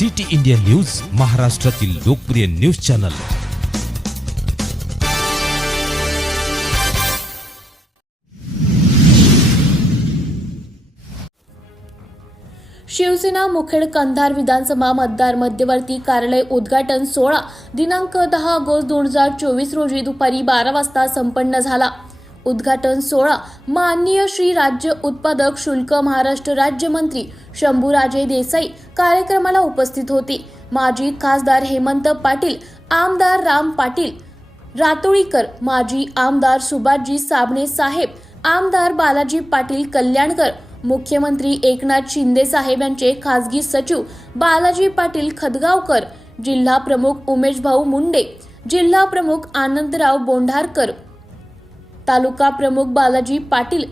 City India news महाराष्ट्रातील लोकप्रिय news channel. Shivsena Mukhed Kandhar विधानसभा मतदार मध्यवर्ती कार्यालय उद्घाटन सोहळा दिनांक दहा ऑगस्ट दोन हजार चोवीस रोजी दुपारी बारा वाजता संपन्न झाला. उद्घाटन सोहळा माननीय श्री राज्य उत्पादक शुल्क महाराष्ट्र राज्यमंत्री शंभूराजे देसाई कार्यक्रमाला उपस्थित होते. माजी खासदार हेमंत पाटील आमदार राम पाटील रातोळीकर माजी आमदार सुभाषजी साबणे साहेब आमदार बालाजी पाटील कल्याणकर मुख्यमंत्री एकनाथ शिंदे साहेब यांचे खासगी सचिव बालाजी पाटील खदगावकर जिल्हा प्रमुख उमेश भाऊ मुंडे जिल्हा प्रमुख आनंदराव बोंढारकर तालुका प्रमुख बालाजी पाटील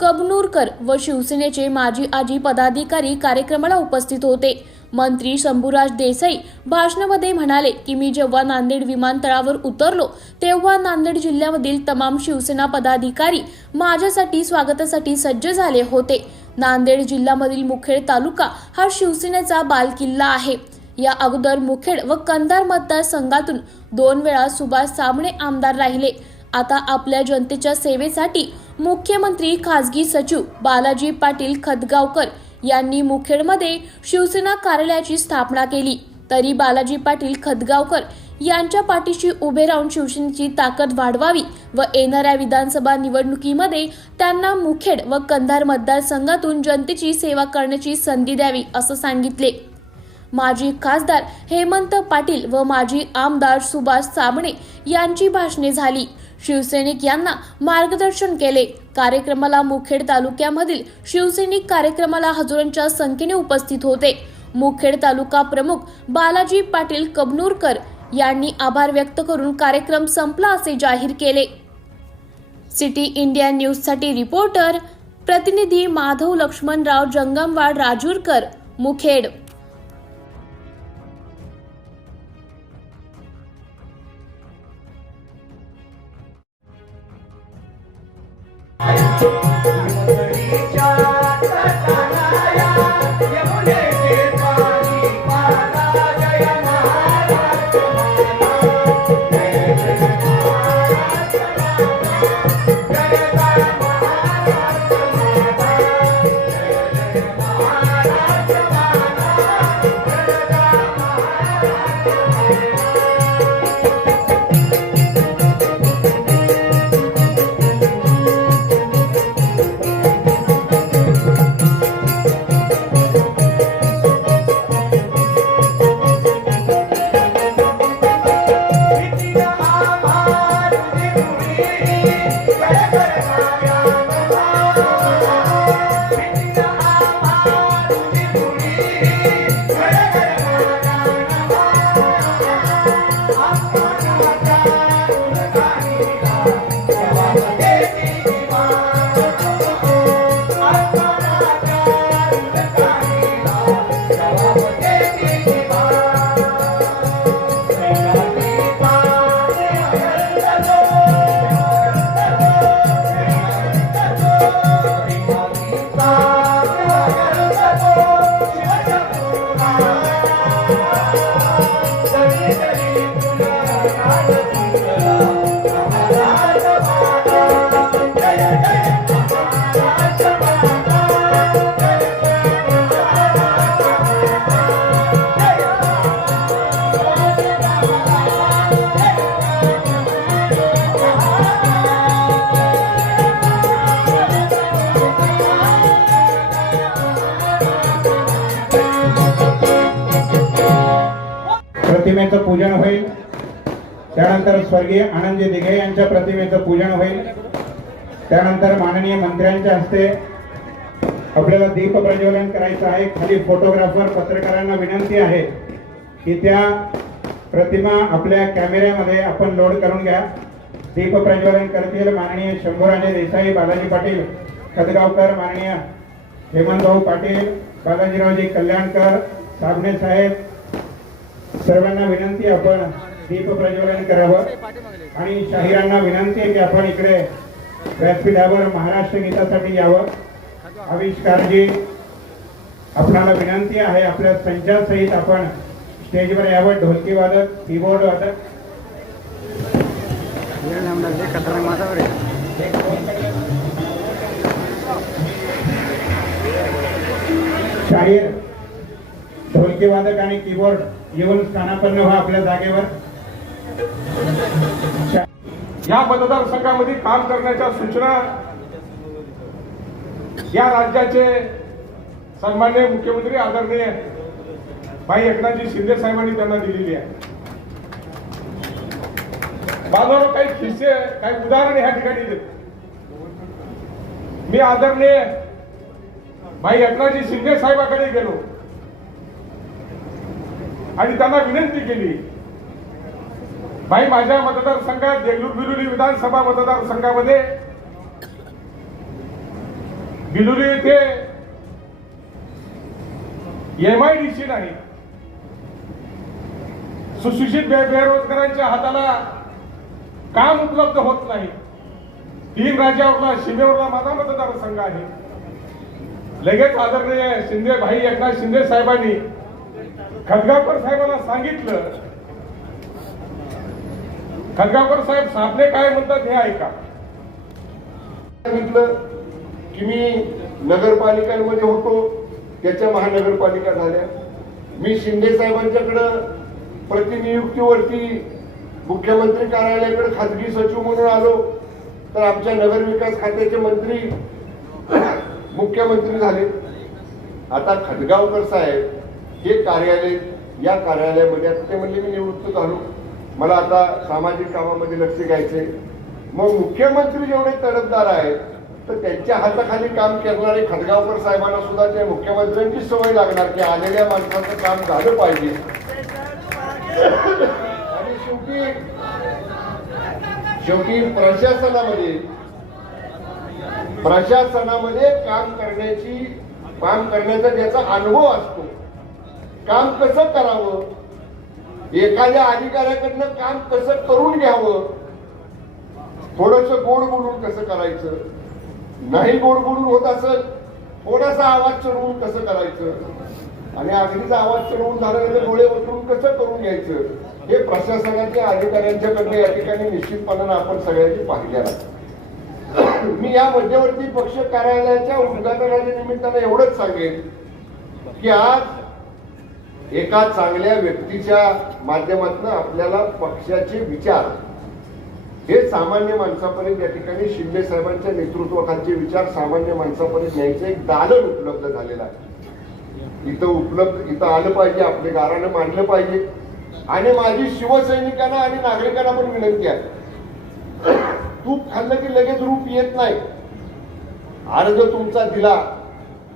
कबनूरकर व शिवसेनेचे माजी आजी पदाधिकारी कार्यक्रमाला उपस्थित होते. मंत्री शंभूराज देसाई भाषणामध्ये म्हणाले की मी जेव्हा नांदेड विमानतळावर उतरलो तेव्हा नांदेड जिल्ह्यामधील तमाम शिवसेना पदाधिकारी माझ्यासाठी स्वागतासाठी सज्ज झाले होते. नांदेड जिल्ह्यामधील मुखेड तालुका हा शिवसेनेचा बालकिल्ला आहे. या अगोदर मुखेड व कंधार मतदारसंघातून दोन वेळा सुभाष साबणे आमदार राहिले. आता आपल्या जनतेच्या सेवेसाठी मुख्यमंत्री खासगी सचिव बालाजी पाटील खदगावकर यांनी मुखेडमध्ये शिवसेना कार्यालयाची स्थापना केली. तरी बालाजी पाटील खदगावकर यांच्या पाठीशी उभे राहून शिवसेनेची ताकद वाढवावी व येणाऱ्या विधानसभा निवडणुकीमध्ये त्यांना मुखेड व कंधार मतदारसंघातून जनतेची सेवा करण्याची संधी द्यावी असं सांगितले. माजी खासदार हेमंत पाटील व माजी आमदार सुभाष साबणे यांची भाषणे झाली. शिवसैनिक यांना मार्गदर्शन केले. कार्यक्रमाला मुखेड तालुक्यामधील शिवसैनिक कार्यक्रमाला हजारोंच्या संख्येने उपस्थित होते. मुखेड तालुका प्रमुख बालाजी पाटील कबनूरकर यांनी आभार व्यक्त करून कार्यक्रम संपला असे जाहीर केले. सिटी इंडिया न्यूजसाठी रिपोर्टर प्रतिनिधी माधव लक्ष्मणराव जंगमवाड राजूरकर मुखेड. प्रतिमेचं पूजन होईल. त्यानंतर स्वर्गीय आनंदजी दिघे यांच्या प्रतिमेचं पूजन होईल. त्यानंतर माननीय मंत्र्यांच्या हस्ते आपल्याला दीप प्रज्वलन करायचं आहे. खाली फोटोग्राफर पत्रकारांना विनंती आहे की त्या प्रतिमा आपल्या कॅमेऱ्यामध्ये आपण लोड करून घ्या. दीप प्रज्वलन करतील माननीय शंभूराजे देसाई बालाजी पाटील खदगावकर माननीय हेमंतभाऊ पाटील बालाजीरावजी कल्याणकर साबणे साहेब सर्वांना विनंती आपण दीप प्रज्वलन करावं. आणि शाहिरांना विनंती आहे की आपण इकडे व्यासपीठावर महाराष्ट्र गीतासाठी यावं. आविष्कारजी आपणाला विनंती आहे आपल्या संचासहित आपण स्टेजवर यावं. ढोलकी वादक कीबोर्ड वादक शाहीर ढोलकी वादक आणि कीबोर्ड येऊन स्थानापन्न व्हा आपल्या जागेवर. या मतदारसंघामध्ये काम करण्याच्या सूचना या राज्याचे सन्मान्य मुख्यमंत्री आदरणीय भाई एकनाथजी शिंदे साहेबांनी त्यांना दिलेली आहे. माझ्यावर काही किस्से काही उदाहरण ह्या ठिकाणी देतो मी आदरणीय भाई एकनाथजी शिंदे साहेबाकडे गेलो. आणि त्यांना विनंती केली. भाई माझ्या मतदारसंघात देगलूर बिलोली विधानसभा मतदारसंघामध्ये बिलोली येथे एमआयडीसी नाही. सुशिक्षित बेरोजगारांच्या हाताला काम उपलब्ध होत नाही. तीन राज्यावरला सीमेवरला माझा मतदारसंघ आहे. लगेच आदरणीय शिंदे भाई एकनाथ शिंदे साहेबांनी खदगावकर साहेबांना सांगितलं खदगावकर साहेब सापले काय म्हणतात हे ऐका. सांगितलं की मी नगरपालिकांमध्ये होतो त्याच्या महानगरपालिका झाल्या. मी शिंदे साहेबांच्याकडं प्रतिनियुक्तीवरती मुख्यमंत्री कार्यालयाकडे खाजगी सचिव म्हणून आलो. तर आमच्या नगरविकास खात्याचे मंत्री मुख्यमंत्री झाले. आता खडगावकर साहेब हे कार्यालय या कार्यालयामध्ये आता ते म्हणले मी निवृत्त झालो. मला आता सामाजिक कामामध्ये लक्ष घ्यायचे मग मुख्यमंत्री जेवढे तडफदार आहेत तर त्यांच्या हाताखाली काम करणारे खडगावकर साहेबांना सुद्धा त्या मुख्यमंत्र्यांची सवय लागणार की आलेल्या माणसाचं काम झालं पाहिजे. आणि शेवटी शेवटी प्रशासनामध्ये प्रशासनामध्ये काम करण्याची काम करण्याचा ज्याचा अनुभव असतो काम कसं करावं? एखाद्या अधिकाऱ्याकडनं काम कसं करून घ्यावं? थोडस गोड बोलून कसं करायचं? नाही गोड बोलून होत असेल थोडासा आवाज चढवून कसं करायचं? आणि अगदीचा आवाज चढवून झाल्यानंतर डोळे उतरून कसं करून घ्यायचं? हे प्रशासनाच्या अधिकाऱ्यांच्याकडनं या ठिकाणी निश्चितपणानं आपण सगळ्यांनी पाहिलेलं आहे. मी या मध्यवर्ती पक्ष कार्यालयाच्या उद्घाटनाच्या निमित्तानं एवढंच सांगेन की आज एका चांगल्या व्यक्तीच्या माध्यमातून आपल्याला पक्षाचे विचार. हे सामान्य माणसापर्यंत या ठिकाणी शिंदे साहेबांच्या नेतृत्वाखालचे विचार सामान्य माणसापर्यंत न्यायचं एक दालन उपलब्ध झालेलं आहे. इथं उपलब्ध इथं आलं पाहिजे आपले गारानं मांडलं पाहिजे. आणि माझी शिवसैनिकांना आणि नागरिकांना पण विनंती आहे. तूप खाल्लं की लगेच रूप येत नाही. अर्ज तुमचा दिला.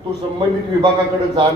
तो संबंधित विभागाकडे जा